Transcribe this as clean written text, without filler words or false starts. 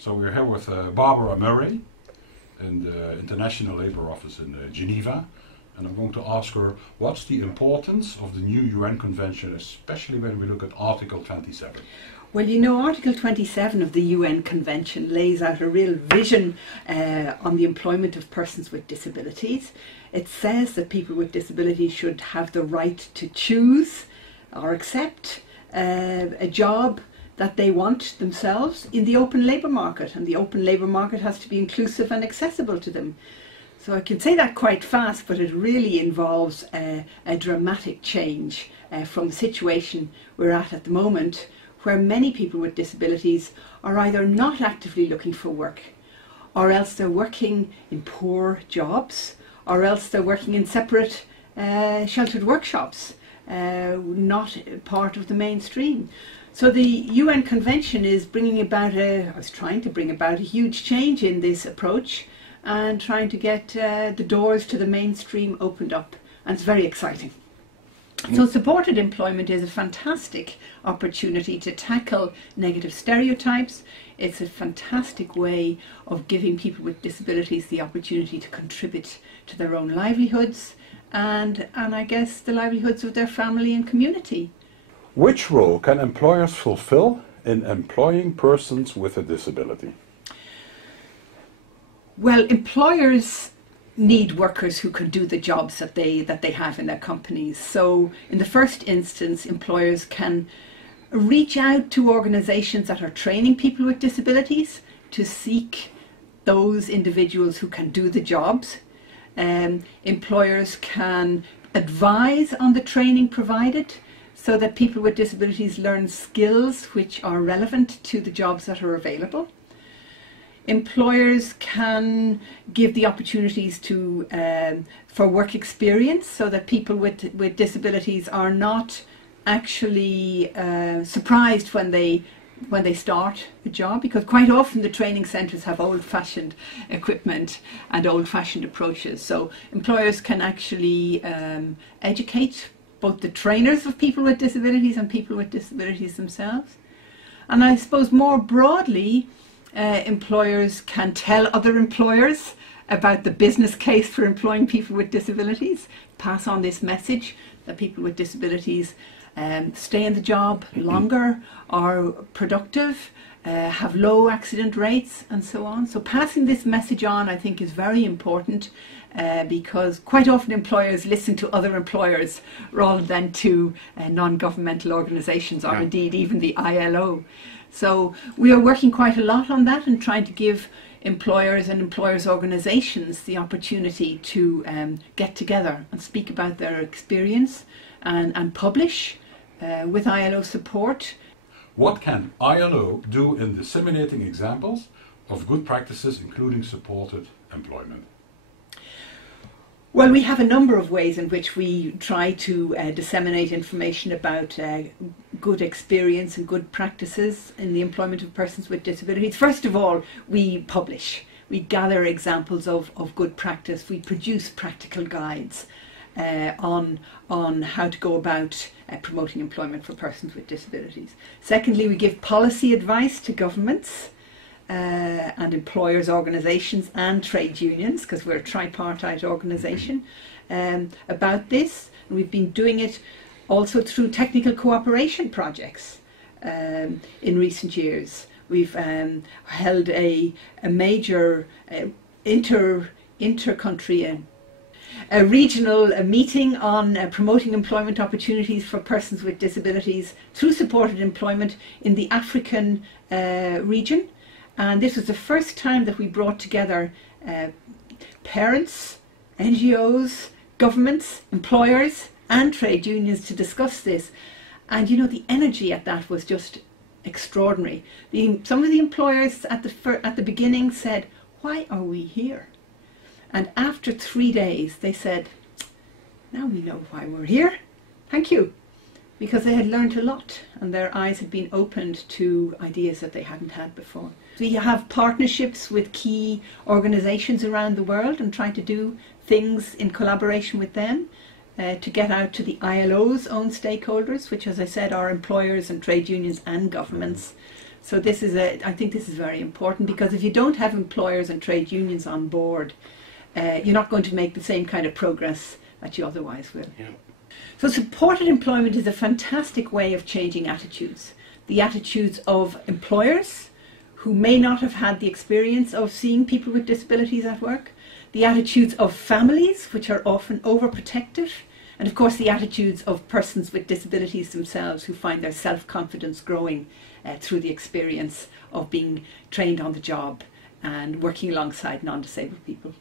So we're here with Barbara Murray in the International Labour Office in Geneva, and I'm going to ask her what's the importance of the new UN Convention, especially when we look at Article 27. Well, you know, Article 27 of the UN Convention lays out a real vision on the employment of persons with disabilities. It says that people with disabilities should have the right to choose or accept a job that they want themselves in the open labour market, and the open labour market has to be inclusive and accessible to them. So I can say that quite fast, but it really involves a dramatic change from the situation we're at the moment, where many people with disabilities are either not actively looking for work, or else they're working in poor jobs, or else they're working in separate sheltered workshops, not part of the mainstream. So the UN Convention is bringing about trying to bring about a huge change in this approach and trying to get the doors to the mainstream opened up, and it's very exciting. So supported employment is a fantastic opportunity to tackle negative stereotypes. It's a fantastic way of giving people with disabilities the opportunity to contribute to their own livelihoods and I guess the livelihoods of their family and community. Which role can employers fulfill in employing persons with a disability? Well, employers need workers who can do the jobs that they have in their companies. So in the first instance, employers can reach out to organisations that are training people with disabilities to seek those individuals who can do the jobs. Employers can advise on the training provided so that people with disabilities learn skills which are relevant to the jobs that are available. Employers can give the opportunities for work experience so that people with disabilities are not actually surprised when they start a job, because quite often the training centres have old-fashioned equipment and old-fashioned approaches. So employers can actually educate both the trainers of people with disabilities and people with disabilities themselves. And I suppose more broadly, employers can tell other employers about the business case for employing people with disabilities, pass on this message that people with disabilities stay in the job longer, are productive, have low accident rates and so on. So passing this message on, I think, is very important because quite often employers listen to other employers rather than to non-governmental organisations or indeed even the ILO. So we are working quite a lot on that and trying to give employers and employers' organisations the opportunity to get together and speak about their experience and publish with ILO support. What can ILO do in disseminating examples of good practices, including supported employment? Well, we have a number of ways in which we try to disseminate information about good experience and good practices in the employment of persons with disabilities. First of all, we publish. We gather examples of good practice. We produce practical guides on how to go about promoting employment for persons with disabilities. Secondly, we give policy advice to governments and employers' organisations and trade unions, because we're a tripartite organisation, about this. And we've been doing it also through technical cooperation projects in recent years. We've held a major inter-country a regional meeting on promoting employment opportunities for persons with disabilities through supported employment in the African region. And this was the first time that we brought together parents, NGOs, governments, employers and trade unions to discuss this. And you know, the energy at that was just extraordinary. Some of the employers at the beginning said, "Why are we here?" And after 3 days they said, "Now we know why we're here. Thank you." Because they had learned a lot and their eyes had been opened to ideas that they hadn't had before. We have partnerships with key organisations around the world and try to do things in collaboration with them to get out to the ILO's own stakeholders, which, as I said, are employers and trade unions and governments. So I think this is very important, because if you don't have employers and trade unions on board, you're not going to make the same kind of progress that you otherwise will. Yeah. So supported employment is a fantastic way of changing attitudes. The attitudes of employers who may not have had the experience of seeing people with disabilities at work, the attitudes of families, which are often overprotective, and of course the attitudes of persons with disabilities themselves, who find their self-confidence growing through the experience of being trained on the job and working alongside non-disabled people.